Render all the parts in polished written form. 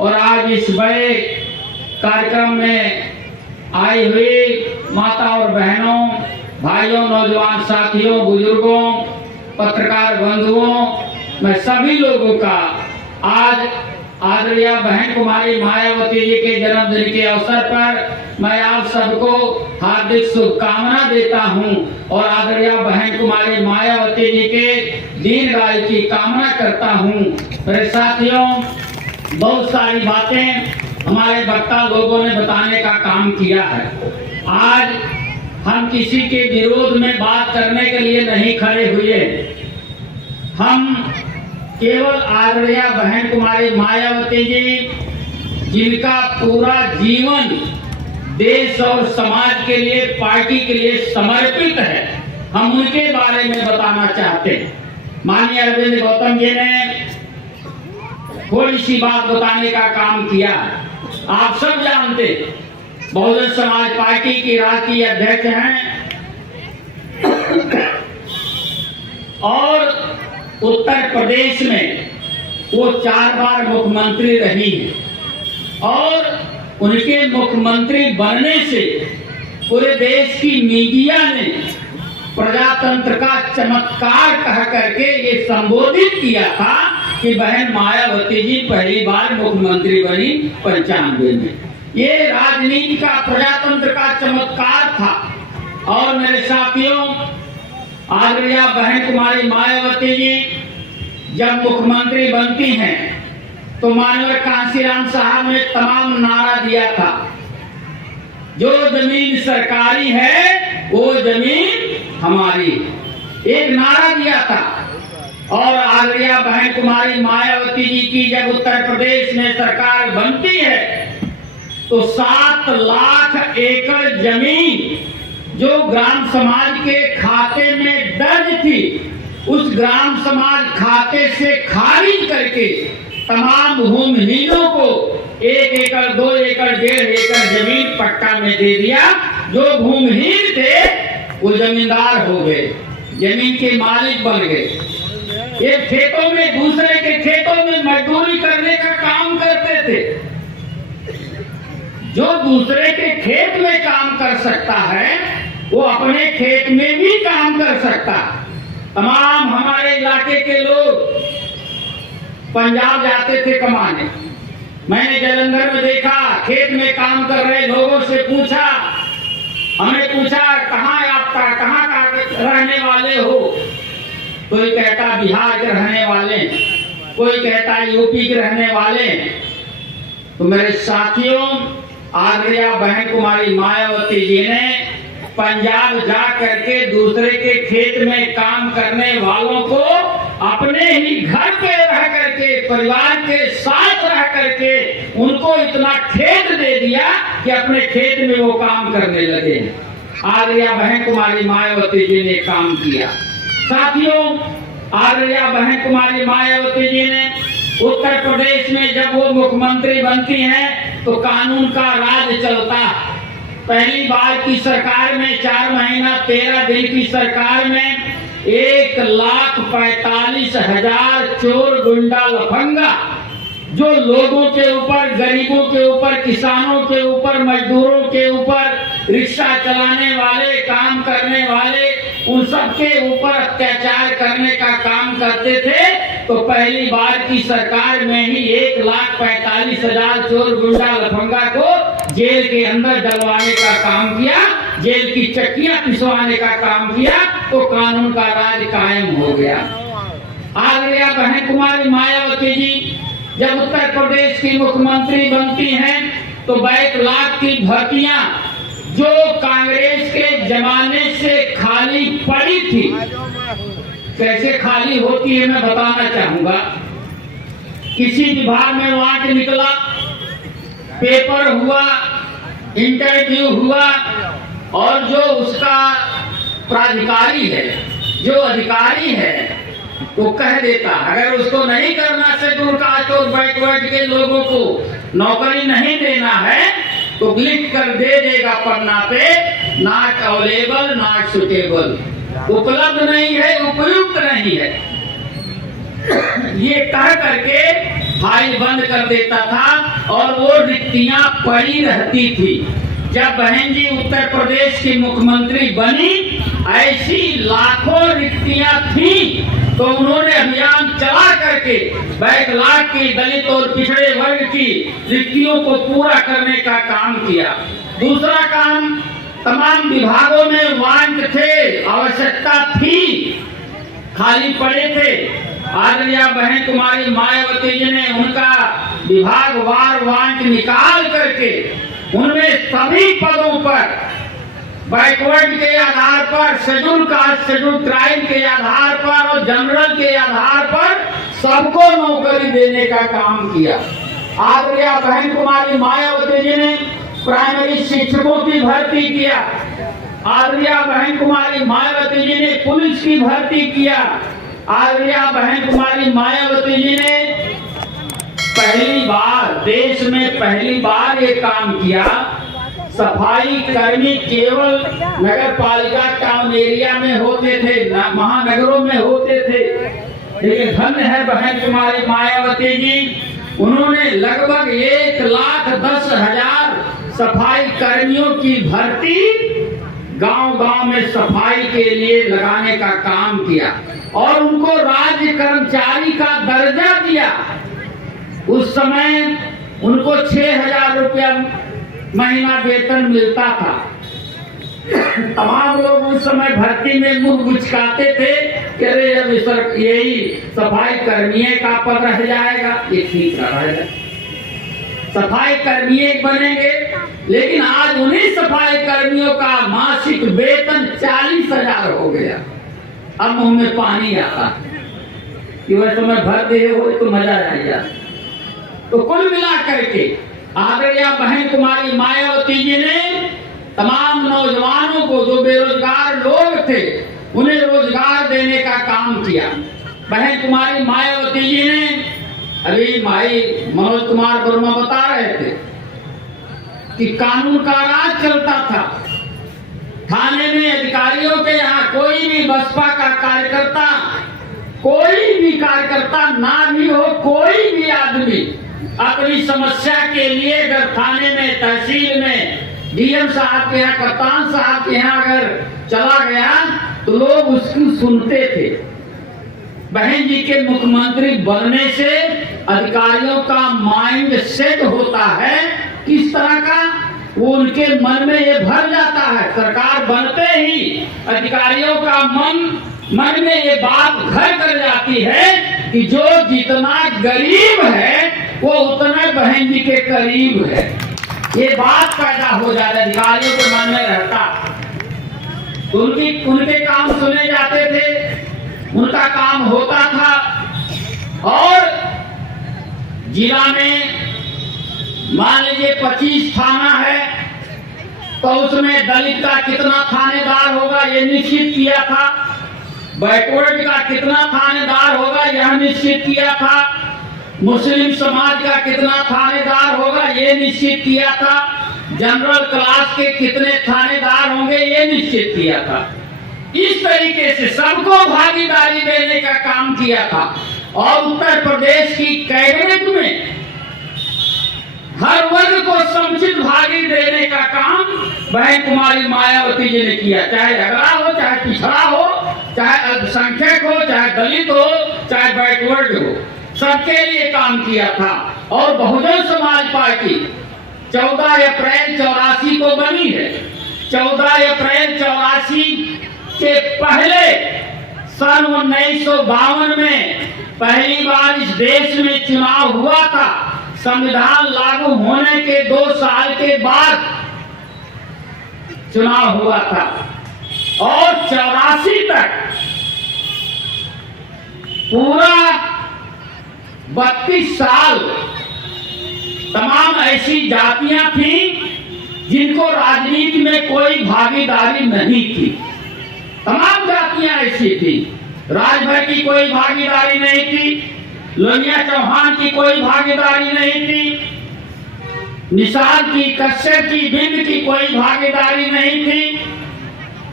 और आज इस बड़े कार्यक्रम में आई हुई माता और बहनों, भाइयों, नौजवान साथियों, बुजुर्गों, पत्रकार बंधुओं, मैं सभी लोगों का आज आदरणीय बहन कुमारी मायावती जी के जन्मदिन के अवसर पर मैं आप सबको हार्दिक शुभकामना देता हूं और आदरणीय बहन कुमारी मायावती जी के दीर्घायु की कामना करता हूं। मेरे साथियों, बहुत सारी बातें हमारे वक्ता लोगों ने बताने का काम किया है। आज हम किसी के विरोध में बात करने के लिए नहीं खड़े हुए, हम केवल आदरणीय बहन कुमारी मायावती जी, जिनका पूरा जीवन देश और समाज के लिए, पार्टी के लिए समर्पित है, हम उनके बारे में बताना चाहते हैं। माननीय अरविंद गौतम जी ने थोड़ी सी बात बताने का काम किया। आप सब जानते बहुजन समाज पार्टी की राष्ट्रीय अध्यक्ष हैं और उत्तर प्रदेश में वो 4 बार मुख्यमंत्री रही हैं और उनके मुख्यमंत्री बनने से पूरे देश की मीडिया ने प्रजातंत्र का चमत्कार कह करके ये संबोधित किया था कि बहन मायावती जी पहली बार मुख्यमंत्री बनी 95 में। ये राजनीति का, प्रजातंत्र का चमत्कार था। और मेरे साथियों, आदरणीय बहन कुमारी मायावती जी जब मुख्यमंत्री बनती हैं तो माननीय कांशीराम साहब ने तमाम नारा दिया था, जो जमीन सरकारी है वो जमीन हमारी, एक नारा दिया था। और आदरणीय बहन कुमारी मायावती जी की जब उत्तर प्रदेश में सरकार बनती है तो 7 लाख एकड़ जमीन जो ग्राम समाज के खाते में दर्ज थी, उस ग्राम समाज खाते से खारिज करके तमाम भूमिहीनों को 1 एकड़, 2 एकड़, 1.5 एकड़ जमीन पट्टा में दे दिया। जो भूमिहीन थे वो जमींदार हो गए, जमीन के मालिक बन गए। ये खेतों में, दूसरे के खेतों में मजदूरी करने का काम करते थे। जो दूसरे के खेत में काम कर सकता है वो अपने खेत में भी काम कर सकता। तमाम हमारे इलाके के लोग पंजाब जाते थे कमाने। मैंने जालंधर में देखा, खेत में काम कर रहे लोगों से पूछा, हमने पूछा कहाँ आपका, कहाँ का रहने वाले हो? कोई कहता बिहार के रहने वाले, कोई कहता यूपी के रहने वाले। तो मेरे साथियों, आदरणीय बहन कुमारी मायावती जी ने पंजाब जा करके दूसरे के खेत में काम करने वालों को अपने ही घर पे रह करके, परिवार के साथ रह करके उनको इतना खेत दे दिया कि अपने खेत में वो काम करने लगे। आदरणीय बहन कुमारी मायावती जी ने काम किया। साथियों, आदरणीय बहन कुमारी मायावती जी ने उत्तर प्रदेश में जब वो मुख्यमंत्री बनती हैं तो कानून का राज चलता। पहली बार की सरकार में 4 महीना 13 दिन की सरकार में 1,45,000 चोर, गुंडा, लफंगा जो लोगों के ऊपर, गरीबों के ऊपर, किसानों के ऊपर, मजदूरों के ऊपर, रिक्शा चलाने वाले, काम करने वाले, उन सबके ऊपर अत्याचार करने का काम करते थे। तो पहली बार की सरकार में ही 1,45,000 चोर, गुंडा, लफंगा को जेल के अंदर डलवाने का काम किया, जेल की चक्कियां पिसवाने का काम किया, तो कानून का राज कायम हो गया। आदरणीय बहन कुमारी मायावती जी जब उत्तर प्रदेश की मुख्यमंत्री बनती हैं तो बैकलॉग की भर्तियां जो कांग्रेस के जमाने से खाली पड़ी थी, कैसे खाली होती है मैं बताना चाहूंगा। किसी विभाग में वांट निकला, पेपर हुआ, इंटरव्यू हुआ और जो उसका प्राधिकारी है, जो अधिकारी है, वो कह देता अगर उसको नहीं करना, शेड्यूल कास्ट और बैकवर्ड के लोगों को नौकरी नहीं देना है तो लिख कर दे देगा पन्ना पे, नॉट अवेलेबल, नॉट सुटेबल, उपलब्ध नहीं है, उपयुक्त नहीं है। ये कह करके फाइल बंद कर देता था और वो रिक्तियां पड़ी रहती थी। जब बहन जी उत्तर प्रदेश की मुख्यमंत्री बनी, ऐसी लाखों रिक्तियां थी, तो उन्होंने अभियान चला करके बैकलाग की, दलित और पिछड़े वर्ग की रिक्तियों को पूरा करने का काम किया। दूसरा काम, तमाम विभागों में वांट थे, आवश्यकता थी, खाली पड़े थे। आदरणीय बहन कुमारी मायावती जी ने उनका विभागवार वांट निकाल करके उनमें सभी पदों पर बैकवर्ड के आधार पर, शेड्यूल कास्ट, शेड्यूल ट्राइब के आधार पर और जनरल के आधार पर सबको नौकरी देने का काम किया। आदरणीय बहन कुमारी मायावती जी ने प्राइमरी शिक्षकों की भर्ती किया। आदरणीय बहन कुमारी मायावती जी ने पुलिस की भर्ती किया। आदरणीय बहन कुमारी मायावती जी ने पहली बार, देश में पहली बार ये काम किया, सफाई कर्मी केवल नगर पालिका टाउन एरिया में होते थे, महानगरों में होते थे, लेकिन धन्य है बहन कुमारी मायावती जी, उन्होंने लगभग 1,10,000 सफाई कर्मियों की भर्ती गांव-गांव में सफाई के लिए लगाने का काम किया और उनको राज्य कर्मचारी का दर्जा दिया। उस समय उनको 6,000 रुपया महीना वेतन मिलता था। तमाम लोग उस समय भर्ती में मुंह गुचकाते थे कि अरे अब यही सफाई कर्मी का पद रह जाएगा, ये ठीक रहेगा, सफाई कर्मी बनेंगे। लेकिन आज उन्हीं सफाई कर्मियों का मासिक वेतन 40,000 हो गया। अब मुंह में पानी आता कि वह समय भर दे हो तो मजा आएगा। तो कुल मिला करके आदरणीय बहन कुमारी मायावती जी ने तमाम नौजवानों को, जो बेरोजगार लोग थे, उन्हें रोजगार देने का काम किया। बहन कुमारी मायावती जी ने, अभी भाई मनोज कुमार वर्मा बता रहे थे कि कानून का राज चलता था। थाने में अधिकारियों के यहाँ कोई भी बसपा का कार्यकर्ता, कोई भी कार्यकर्ता ना भी हो, कोई भी आदमी अपनी समस्या के लिए अगर थाने में, तहसील में, डीएम साहब के यहाँ, कप्तान साहब के यहाँ अगर चला गया तो लोग उसकी सुनते थे। बहन जी के मुख्यमंत्री बनने से अधिकारियों का माइंड सेट होता है किस तरह का, वो उनके मन में ये भर जाता है। सरकार बनते ही अधिकारियों का मन में ये बात घर कर जाती है कि जो जितना गरीब है वो उतना बहन जी के करीब है। ये बात पैदा हो जाता है, अधिकारियों के मन में रहता। उनके काम सुने जाते थे, उनका काम होता था। और जिला में मान लीजिए 25 थाना है तो उसमें दलित का कितना थानेदार होगा ये निश्चित किया था, बैकवर्ड का कितना थानेदार होगा यह निश्चित किया था, मुस्लिम समाज का कितना थानेदार होगा ये निश्चित किया था, जनरल क्लास के कितने थानेदार होंगे ये निश्चित किया था। इस तरीके से सबको भागीदारी देने का काम किया था। और उत्तर प्रदेश की कैबिनेट में हर वर्ग को समुचित भागी देने का काम बहन कुमारी मायावती जी ने किया, चाहे अगड़ा हो, चाहे पिछड़ा हो, चाहे अल्पसंख्यक हो, चाहे दलित हो, चाहे बैकवर्ड हो, सबके लिए काम किया था। और बहुजन समाज पार्टी 14 अप्रैल 84 को बनी है। 14 अप्रैल 84 के पहले सन 1952 में पहली बार इस देश में चुनाव हुआ था। संविधान लागू होने के 2 साल के बाद चुनाव हुआ था और 84 तक पूरा 32 साल तमाम ऐसी जातियां थी जिनको राजनीति में कोई भागीदारी नहीं थी। तमाम जातियां ऐसी थी, राजभर की कोई भागीदारी नहीं थी, लोहिया चौहान की कोई भागीदारी नहीं थी, निषाद की, कश्यप की, बिंद की कोई भागीदारी नहीं थी,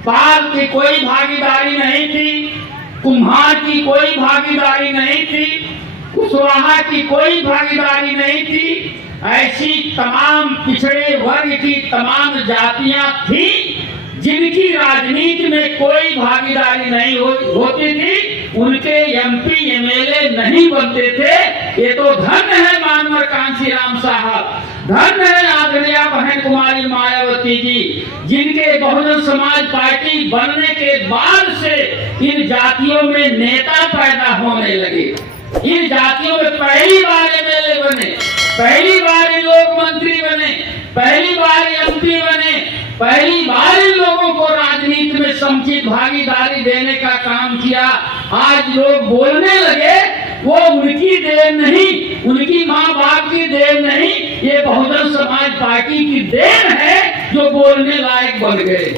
पाल की कोई भागीदारी नहीं थी, कुम्हार की कोई भागीदारी नहीं थी, कुशवाहा की कोई भागीदारी नहीं थी। ऐसी तमाम पिछड़े वर्ग की तमाम जातियां थी जिनकी राजनीति में कोई भागीदारी नहीं होती थी, उनके एमपी एमएलए नहीं बनते थे। ये तो धन्य है मानवर कांशीराम साहब, धन्य है आदरणीय बहन कुमारी मायावती जी, जिनके बहुजन समाज पार्टी बनने के बाद से इन जातियों में नेता पैदा होने लगे। इन जातियों में पहली बार एमएलए बने, पहली बार लोक मंत्री बने, पहली बार एमपी बने, पहली बार इन लोगों को राजनीति में समुचित भागीदारी देने का काम किया। आज लोग बोलने लगे, वो उनकी देन नहीं, उनकी माँ बाप की देन नहीं, ये बहुजन समाज पार्टी की देन है जो बोलने लायक बन गए।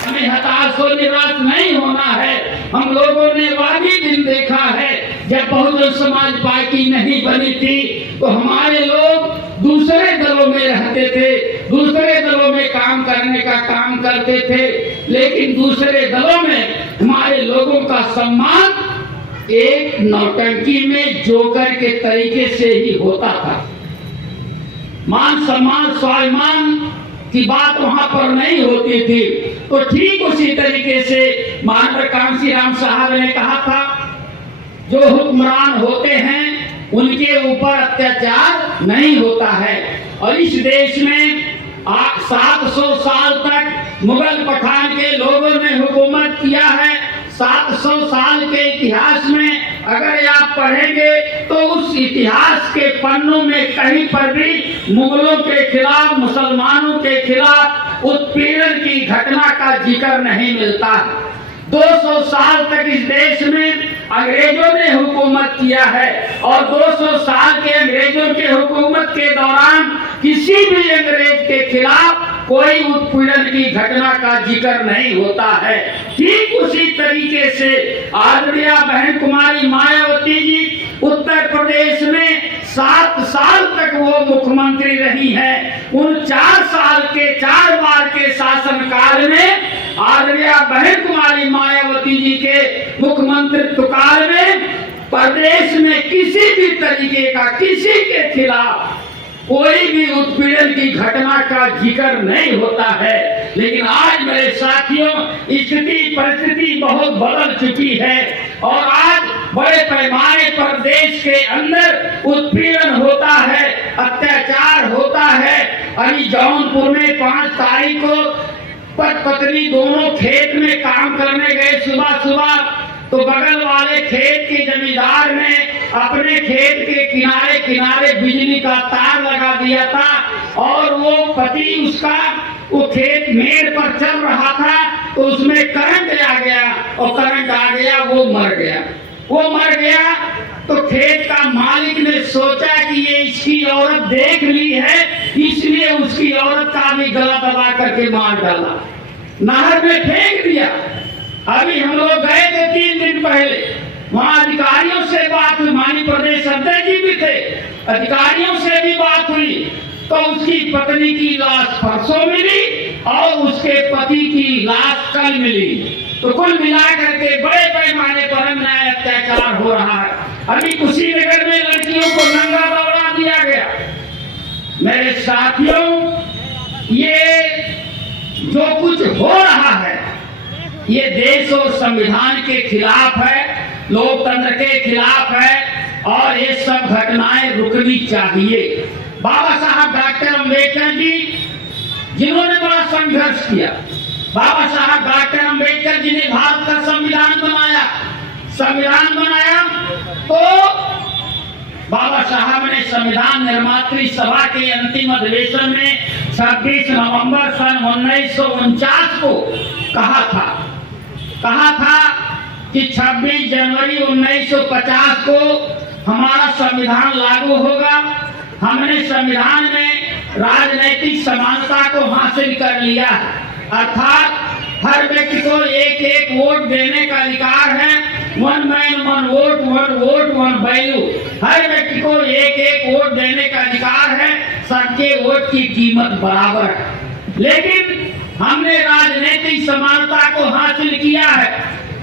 हमें हताश और निराश नहीं होना है। हम लोगों ने वह भी दिन देखा है जब बहुजन समाज पार्टी नहीं बनी थी तो हमारे लोग दूसरे दलों में रहते थे, दूसरे दलों में काम करने का काम करते थे, लेकिन दूसरे दलों में हमारे लोगों का सम्मान एक नौटंकी में जोकर के तरीके से ही होता था। मान सम्मान स्वाभिमान की बात वहां पर नहीं होती थी। तो ठीक उसी तरीके से मानवर कांशीराम साहब ने कहा था, जो हुक्मरान होते हैं उनके ऊपर अत्याचार नहीं होता है। और इस देश में 700 साल तक मुगल पठान के लोगों ने हुकूमत किया है। 700 साल के इतिहास में अगर आप पढ़ेंगे तो उस इतिहास के पन्नों में कहीं पर भी मुगलों के खिलाफ, मुसलमानों के खिलाफ उत्पीड़न की घटना का जिक्र नहीं मिलता। 200 साल तक इस देश में अंग्रेजों ने हुकूमत किया है और 200 साल के अंग्रेजों के हुकूमत के दौरान किसी भी अंग्रेज के खिलाफ कोई उत्पीड़न की घटना का जिक्र नहीं होता है। ठीक उसी तरीके से आदरणीय बहन कुमारी मायावती जी उत्तर प्रदेश में 7 साल तक वो मुख्यमंत्री रही हैं। उन 4 साल के 4 बार के शासनकाल में आदरणीय बहन कुमारी मायावती जी के मुख्यमंत्रित्व काल में प्रदेश में किसी भी तरीके का किसी के खिलाफ कोई भी उत्पीड़न की घटना का जिक्र नहीं होता है। लेकिन आज मेरे साथियों स्थिति परिस्थिति बहुत बदल चुकी है और आज बड़े पैमाने पर देश के अंदर उत्पीड़न होता है, अत्याचार होता है। अभी जौनपुर में 5 तारीख को पत्नी दोनों खेत में काम करने गए सुबह सुबह, तो बगल वाले खेत के जमींदार ने अपने खेत के किनारे किनारे बिजली का तार लगा दिया था और वो पति उसका वो खेत मेड़ पर चल रहा था तो उसमें करंट आ गया और करंट आ गया, वो मर गया। वो मर गया तो खेत का मालिक ने सोचा कि ये इसकी औरत देख ली है, इसलिए उसकी औरत का भी गला दबा करके मार डाला, नहर में फेंक दिया। अभी हम लोग गए थे 3 दिन पहले, वहाँ अधिकारियों से बात हुई, माननीय प्रदेश अध्यक्ष जी भी थे, अधिकारियों से भी बात हुई, तो उसकी पत्नी की लाश परसों मिली और उसके पति की लाश कल मिली। तो कुल मिलाकर के बड़े पैमाने पर अन्याय अत्याचार हो रहा है। अभी कुशीनगर में लड़कियों को नंगा दौड़ा दिया गया। मेरे साथियों, ये जो कुछ हो रहा है ये देश और संविधान के खिलाफ है, लोकतंत्र के खिलाफ है और ये सब घटनाएं रुकनी चाहिए। बाबा साहब डॉक्टर अम्बेडकर जी जिन्होंने बड़ा संघर्ष किया, बाबा साहब डॉक्टर अम्बेडकर जी ने भारत का संविधान बनाया। संविधान बनाया तो बाबा साहब ने संविधान निर्मात्री सभा के अंतिम अधिवेशन में 26 नवंबर सन 1949 को कहा था कि 26 जनवरी 1950 को हमारा संविधान लागू होगा। हमने संविधान में राजनैतिक समानता को हासिल कर लिया, अर्थात हर व्यक्ति को एक वोट देने का अधिकार है। 1 मैन 1 वोट, 1 वोट 1 वैल्यू। हर व्यक्ति को एक वोट देने का अधिकार है, सबके वोट की कीमत बराबर है। लेकिन हमने राजनीतिक समानता को हासिल किया है।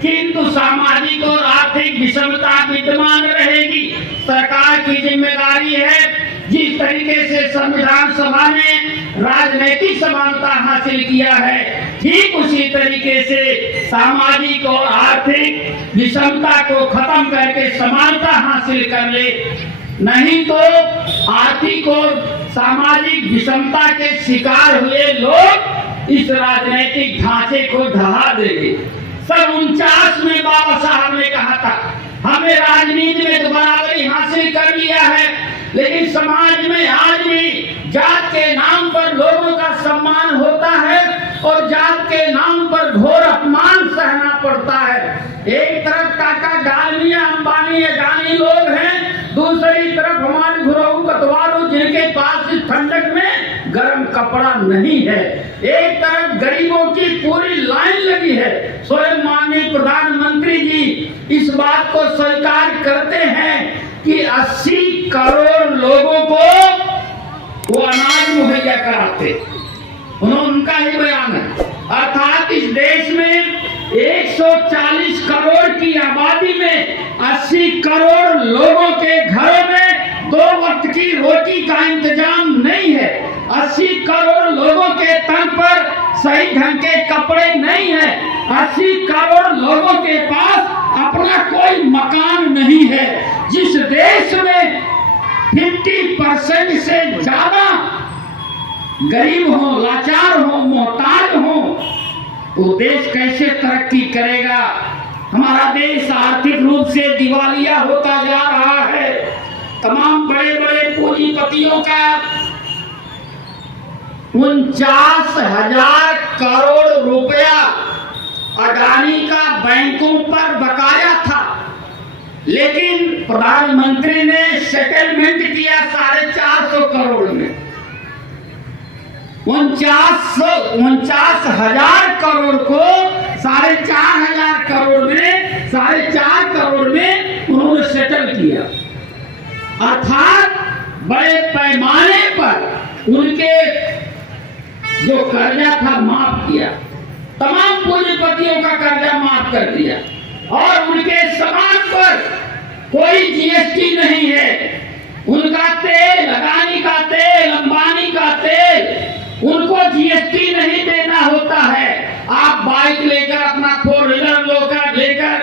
किंतु सामाजिक और आर्थिक विषमता विद्यमान रहेगी। सरकार की जिम्मेदारी है जिस तरीके से संविधान सभा ने राजनीतिक समानता हासिल किया है, ठीक उसी तरीके से सामाजिक और आर्थिक विषमता को खत्म करके समानता हासिल कर ले। नहीं तो आर्थिक और सामाजिक विषमता के शिकार हुए लोग इस राजनीतिक ढांचे को ढहा देंगे। सन 49 में बाबा साहब ने कहा था हमें राजनीति में तो बराबरी हासिल कर लिया है, लेकिन समाज में आज भी जात के नाम पर लोगों का सम्मान होता है और जात के नाम पर घोर अपमान सहना पड़ता है। एक तरफ टाटा डालमिया अंबानी अडानी लोग हैं, दूसरी तरफ हमारे घुराऊ कतवारू जिनके पास इस ठंडक में गर्म कपड़ा नहीं है। एक तरफ गरीबों की पूरी लाइन लगी है। स्वयं माननीय प्रधानमंत्री जी इस बात को स्वीकार करते हैं कि 80 करोड़ लोगों को वो अनाज मुहैया कराते। उनका ही बयान है। अर्थात इस देश में 140 करोड़ की आबादी में 80 करोड़ लोगों के घरों में 2 वक्त की रोटी का इंतजाम नहीं है। 80 करोड़ लोगों के तन पर सही ढंग के कपड़े नहीं है। 80 करोड़ लोगों के पास अपना कोई मकान नहीं है। जिस देश में 50% से ज्यादा गरीब हो, लाचार हो, मोहताज हो, तो देश कैसे तरक्की करेगा। हमारा देश आर्थिक रूप से दिवालिया होता जा रहा है। तमाम बड़े बड़े पूंजीपतियों का 49,000 करोड़ रुपया अडानी का बैंकों पर बकाया था, लेकिन प्रधानमंत्री ने सेटलमेंट किया 450 करोड़ में। 49,000 करोड़ को 4,500 करोड़ में 4.5 करोड़ में उन्होंने सेटल किया। अर्थात बड़े पैमाने पर उनके जो कर्जा था माफ किया, तमाम पूंजीपतियों का कर्जा माफ कर दिया और उनके सामान पर कोई जीएसटी नहीं है। उनका तेल, अडानी का तेल, अंबानी का तेल, उनको जीएसटी नहीं देना होता है। आप बाइक लेकर, अपना 4 व्हीलर लेकर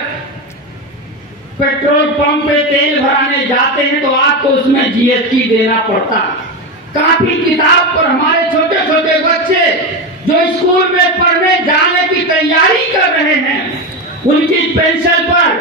पेट्रोल पंप पे तेल भराने जाते हैं तो आपको उसमें जीएसटी देना पड़ता है। कापी किताब पर हमारे छोटे छोटे बच्चे जो स्कूल में पढ़ने जाने की तैयारी कर रहे हैं, उनकी पेंसिल पर,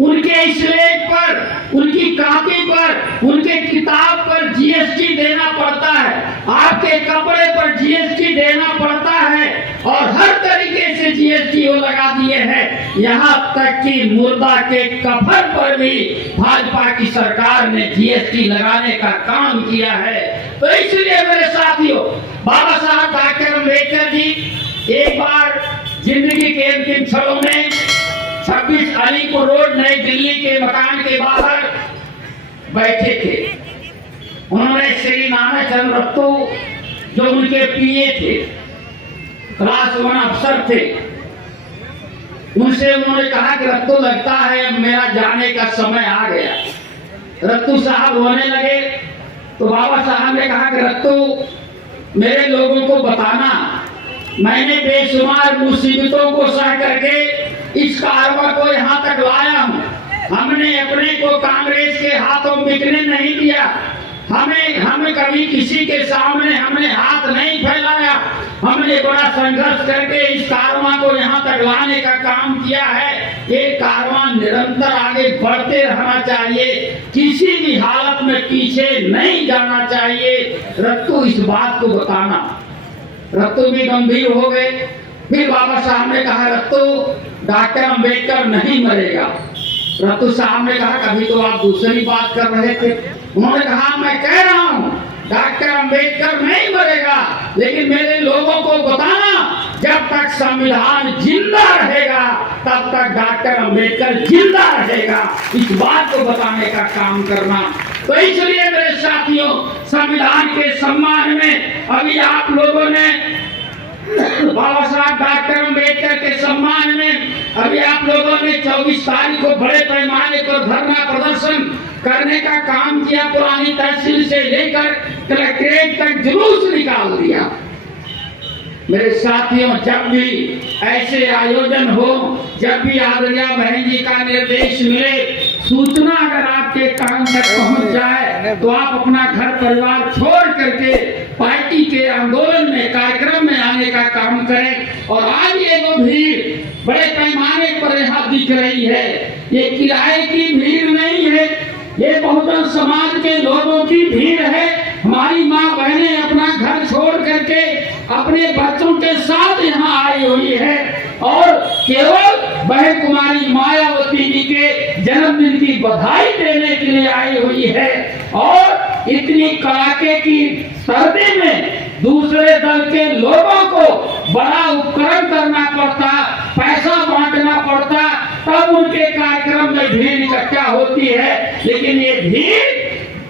उनके स्लेट पर, उनकी कॉपी पर, उनके किताब पर जीएसटी देना पड़ता है। आपके कपड़े पर जीएसटी देना पड़ता है और हर तरीके से जीएसटी वो लगा दिए हैं। यहाँ तक कि मुर्दा के कफन पर भी भाजपा की सरकार ने जीएसटी लगाने का काम किया है। तो इसलिए मेरे साथियों, बाबा साहब डॉक्टर अम्बेडकर जी एक बार जिंदगी के अंतिम क्षणों में 26 अलीपुर रोड नई दिल्ली के मकान के बाहर बैठे थे। उन्होंने श्री नानक चंद रत्तू जो उनके पीए थे, क्लास 1 अफसर थे, उनसे उन्होंने कहा कि रत्तू लगता है अब मेरा जाने का समय आ गया। रत्तू साहब रोने लगे तो बाबा साहब ने कहा कि रत्तू मेरे लोगों को बताना, मैंने बेशुमार मुसीबतों को सह करके इस कारवा को यहाँ तक लाया हूँ। हमने अपने को कांग्रेस के हाथों बिकने नहीं दिया। हमें कभी किसी के सामने हमने हाथ नहीं फैलाया। हमने बड़ा संघर्ष करके इस कारवां को यहाँ तक लाने का काम किया है। ये कारवां निरंतर आगे बढ़ते रहना चाहिए, किसी भी हालत में पीछे नहीं जाना चाहिए। रत्तू इस बात को बताना। रत्तू भी गंभीर हो गए। फिर बाबा साहब ने कहा रत्तू डॉक्टर अम्बेडकर नहीं मरेगा। रत्तू साहब ने कहा कभी तो आप दूसरी बात कर रहे थे। उन्होंने कहा मैं कह रहा हूँ डॉक्टर अम्बेडकर नहीं मरेगा, लेकिन मेरे लोगों को बताना जब तक संविधान जिंदा रहेगा तब तक डॉक्टर अम्बेडकर जिंदा रहेगा। इस बात को बताने का काम करना। तो इसलिए मेरे साथियों, संविधान के सम्मान में अभी आप लोगों ने बाबा साहब डॉक्टर अम्बेडकर के सम्मान में अभी आप लोगों ने 24 तारीख को बड़े पैमाने पर धरना प्रदर्शन करने का काम किया। पुरानी तहसील से लेकर कलेक्ट्रेट तक जुलूस निकाल दिया। मेरे साथियों, जब भी ऐसे आयोजन हो, जब भी आदरणीय बहन जी का निर्देश मिले, सूचना अगर आपके कान तक पहुंच जाए तो आप अपना घर परिवार छोड़ करके पार्टी के आंदोलन में, कार्यक्रम में आने का काम करें। और आज ये वो भीड़ बड़े पैमाने पर यहाँ दिख रही है, ये किराए की भीड़ नहीं है, ये बहुजन समाज के लोगों की भीड़ है। हमारी माँ बहनें अपना घर छोड़ करके अपने बच्चों के साथ यहाँ आई हुई है और केवल बहन कुमारी मायावती जी के जन्मदिन की बधाई देने के लिए आई हुई है। और इतनी कड़ाके की सर्दी में दूसरे दल के लोगों को बड़ा उपक्रम करना पड़ता, पैसा बांटना पड़ता, तब उनके कार्यक्रम में भीड़ इकट्ठा होती है। लेकिन ये भीड़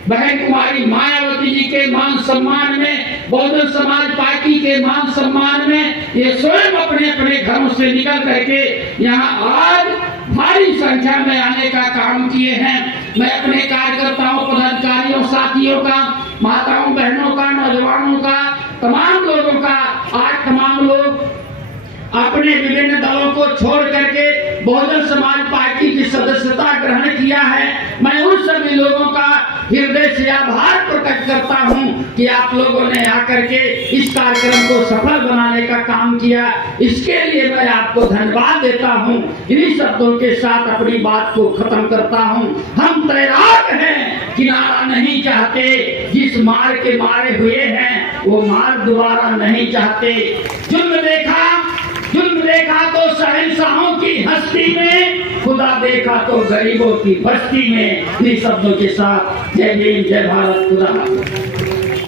बहन कुमारी मायावती जी के मान सम्मान में, बहुजन समाज पार्टी के मान सम्मान में ये स्वयं अपने अपने घरों से निकल करके यहाँ आज भारी संख्या में आने का काम किए हैं। मैं अपने कार्यकर्ताओं, पदाधिकारियों, साथियों का, माताओं बहनों का, नौजवानों का, तमाम लोगों का, आज तमाम लोग अपने विभिन्न दलों को छोड़ करके बहुजन समाज पार्टी की सदस्यता ग्रहण किया है। मैं उन सभी लोगों का हृदय से आभार प्रकट करता हूं कि आप लोगों ने आकर के इस कार्यक्रम को सफल बनाने का काम किया। इसके लिए मैं आपको धन्यवाद देता हूं। इन्हीं शब्दों के साथ अपनी बात को खत्म करता हूं। हम तैराक हैं, किनारा नहीं चाहते, जिस मार के मारे हुए हैं वो मार दोबारा नहीं चाहते। जुल्म देखा तो शहंशाहों की हस्ती में, खुदा देखा तो गरीबों की बस्ती में। इन्हीं शब्दों के साथ जय भीम, जय भारत, खुदा हाफिज़।